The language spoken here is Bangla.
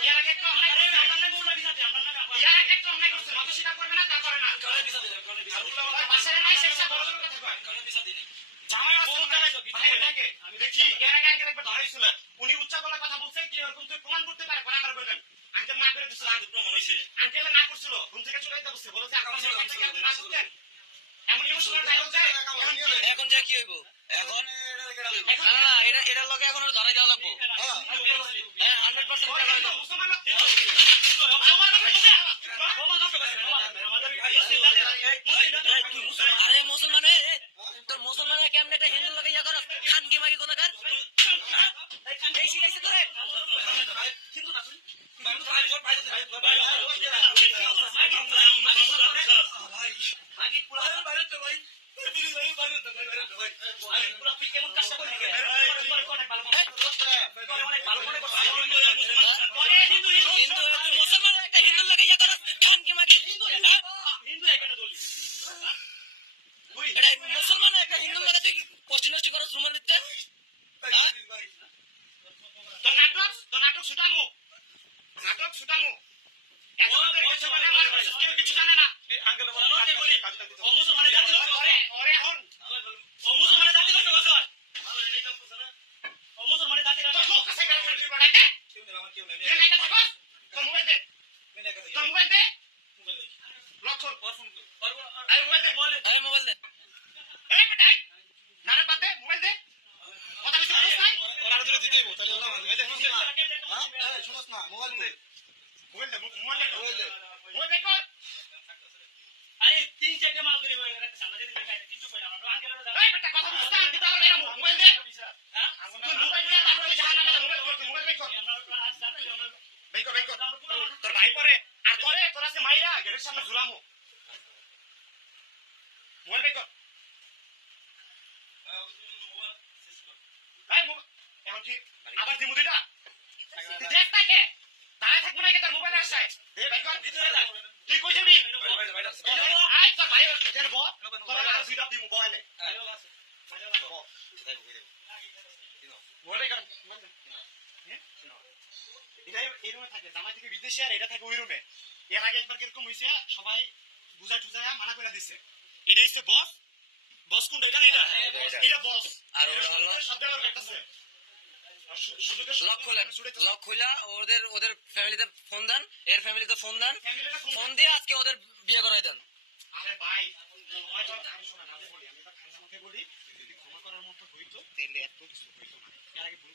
এর আগে একটা অন্যায় করছে আমরা না বললা বিচার আমরা না এর আগে একটা অন্যায় করছে মত স্বীকার করবে না তা করে না কারে বিচার দিবেন কারে বিচার বাসায় নাই সেই সব বড় বড় কথা কয় কারে বিচার দিনি জামাই ফোন চালাই তো কিছু থাকে আমি দেখি এর আগে আঙ্কেল একবার ধরাইছিল উনি উচ্চা গলায় কথা বলছে কি এরকম তুই প্রমাণ করতে পারে পরে আমরা বললেন আঙ্কেল না করে দিছিল আঙ্কেল প্রমাণ হইছে আঙ্কেল না করছিল ঘুম থেকে চলে যেতে বলছে বলেছে আপনারা না করতেন এমন ইমোশনাল ডায়লগ যায় এখন যা কি হইব এখন না এটা লগে এখন ধরাই দেওয়া লাগবো হ্যাঁ 100% আরে মুসলমান তোর মুসলমান কেমন একটা হিন্দু লোকে ইয়া করো খান কি মাগি কোন কার এই শিখাইছে তোরে হিন্দু না তুই মাগি পুরা বাইরে তো ভাই পুরা তুই কেমন কাজ করলি হিন্দু তুই মুসলমান একটা হিন্দু লোকে ইয়া করো খান কি মাগি হিন্দু এখানে বললি মুসলমান একটা হিন্দু লোকে তুই পোস্টি নষ্টি করো রুমাল দিতে তো নাটক ছুটামু এখন কিছু মানে আমার কেউ কিছু জানে না আঙ্কেল বলে ও মুসলমানের জাতি লোক ওরে এখন ও মুসলমানের জাতি লোক বসে ও মুসলমানের জাতি লোক তো লোক কাছে গাল করে পড়াই দে কেউ নেই আমার কেউ নেই কেন এটা থাকো তো মোবাইল দে লক্ষণ ওর ফোন কর আই মোবাইল দে এই বেটা নারে বাদ দে মোবাইল দে কথা বেশি বলিস নাই ওর আর ধরে দিতেইবো তাহলে ওলা এই দেখুন না হ্যাঁ এই শুনছ না মোবাইল দে কর আরে তিন চারটে মাল করে সামনে দিতে চাই কিছু কই না আঙ্কেল এই বেটা কথা বলছিস না দিতে পারবে না মোবাইল দে হ্যাঁ তুই মোবাইল দিয়ে তারপরে জাহান্নামে মোবাইল কর বেই কর তোর ভাই পরে আর করে তোর আছে মাইরা গেটের সামনে ঝুলামু মোবাইল বেই কর এই এখন কি আবার দিমু দিটা দেখ তাকে দাঁড়ায় থাকবো নাকি তোর মোবাইল আসছে দে ভাই কর তুই কই যাবি আই তোর ভাই কেন বল তোর আর দুইটা দিমু বয় নে মোবাইল কর এটা এই রুমে থাকে জামাই থেকে বিদেশে আর এটা থাকে ওই রুমে এর আগে একবার এরকম হইছে সবাই বুঝা টুজায়া মানা করে দিছে এটা হচ্ছে বস কোনটা এটা না এটা বস আর ওটা হলো শব্দ ব্যবহার করতেছে লক খুলা ওদের ফ্যামিলিতে ফোন দেন এর ফ্যামিলিতে ফোন দেন ফোন দিয়ে আজকে ওদের বিয়ে করাই দেন আরে ভাই আমি শোনা না বলি আমি খানজামাকে বলি যদি ক্ষমা করার মতো হইতো তাহলে এত কিছু হইতো না এর আগে ভুল